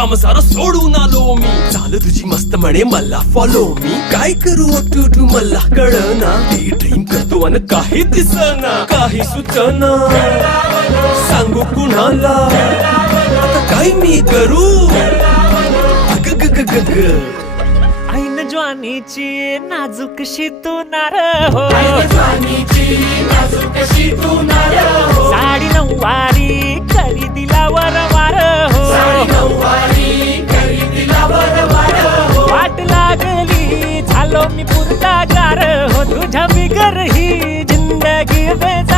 काम सारं सोडून आलो मी. चाल तुझी मस्त म्हणे मला फॉलो मी. काय करू टू मला कळना. ड्रीम करतो अन काही दिसना. काही सुचना सांगू कुणाला. आता काय मी करू. ऐन ज्वानीची नाजूकशी तू नार हो. साडी नऊवारी करी दिलावर वार हो. वाट लागली झालो मी पुरता गार हो. तुझ्या बिगर ही जिंदगी बेजार.